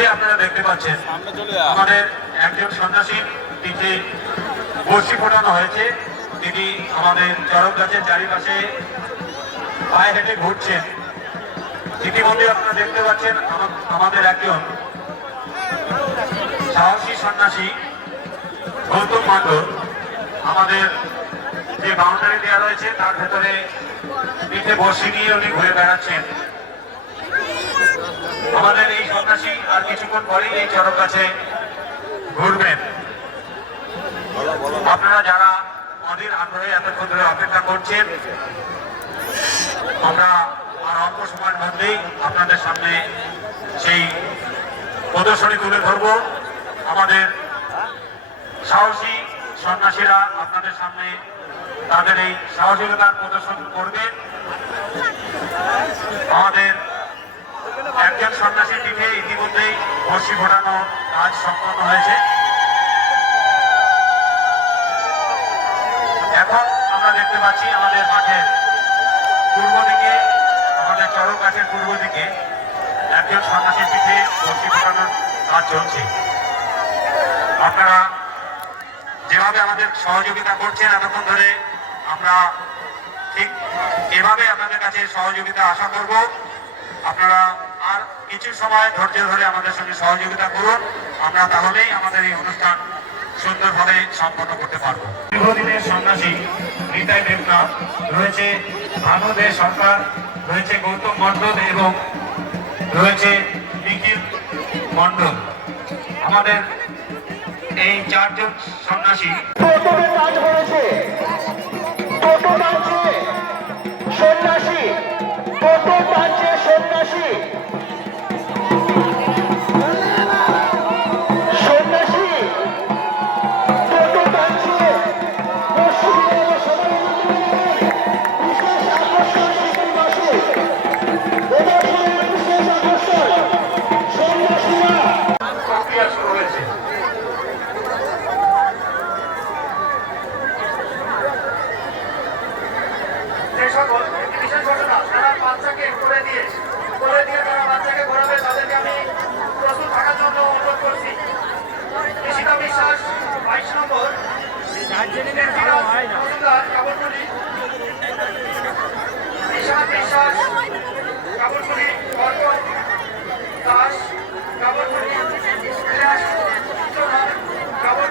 ইতিমধ্যে আপনারা দেখতে পাচ্ছেন আমাদের একজন সন্ন্যাসীর পিঠে বর্ষি ফোটানো হয়েছে। তিনি আমাদের চরক গাছের চারিপাশে পায়ে হেঁটে ঘুরছেন। ইতিমধ্যে আপনারা দেখতে পাচ্ছেন আমাদের একজন সাহসী সন্ন্যাসী গৌতম মণ্ডল আমাদের যে বাউন্ডারি দেওয়া রয়েছে তার ভেতরে পিঠে বর্ষি নিয়ে উনি ঘুরে বেড়াচ্ছেন। আমাদের এই সন্ন্যাসী আর কিছুক্ষণ পরেই এই চরক গাছে ঘুরবেন। আপনারা যারা অধীর আগ্রহে এতক্ষণ ধরে অপেক্ষা করছেন, আমরা আর অল্প সময়ের মধ্যেই আপনাদের সামনে সেই প্রদর্শনী তুলে ধরব। আমাদের সাহসী সন্ন্যাসীরা আপনাদের সামনে তাদের এই সাহসিকতার প্রদর্শন করবেন। আমাদের একজন সন্ন্যাসীর পিঠে ইতিমধ্যেই বর্ষি ফোটানোর কাজ সম্পন্ন হয়েছে। এখন আমরা দেখতে পাচ্ছি আমাদের মাঠের পূর্ব দিকে, আমাদের চরক গাছের পূর্ব দিকে একজন সন্ন্যাসীর পিঠে বর্ষি ফোটানোর কাজ চলছে। আপনারা যেভাবে আমাদের সহযোগিতা করছেন এতক্ষণ ধরে, আমরা ঠিক এভাবে আপনাদের কাছে সহযোগিতা আশা করব। আপনারা আর কিছু সময় ধৈর্য ধরে আমাদের সঙ্গে সহযোগিতা করুন, আমরা তাহলেই আমাদের এই অনুষ্ঠান সুন্দরভাবে সম্পন্ন করতে পারবো। দীর্ঘদিনের সন্ন্যাসী নিতাই দেবনাথ রয়েছে, ভানুদে সরকার রয়েছে, গৌতম মণ্ডল এবং রয়েছে নিখিল মণ্ডল। আমাদের এই চারজন সন্ন্যাসী সন্ন্যাসী সন্ন্যাসী বিশ্বাস, কাপড়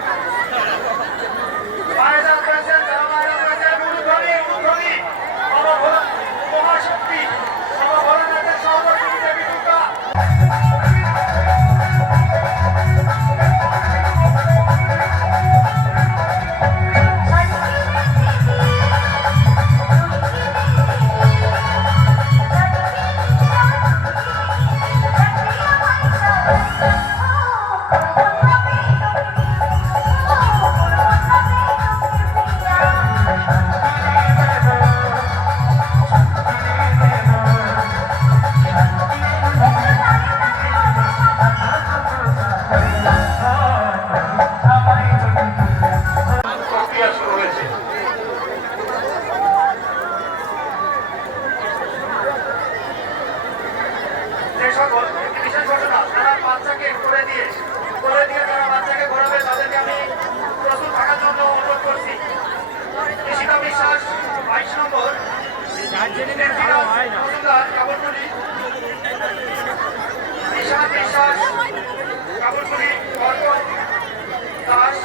দাস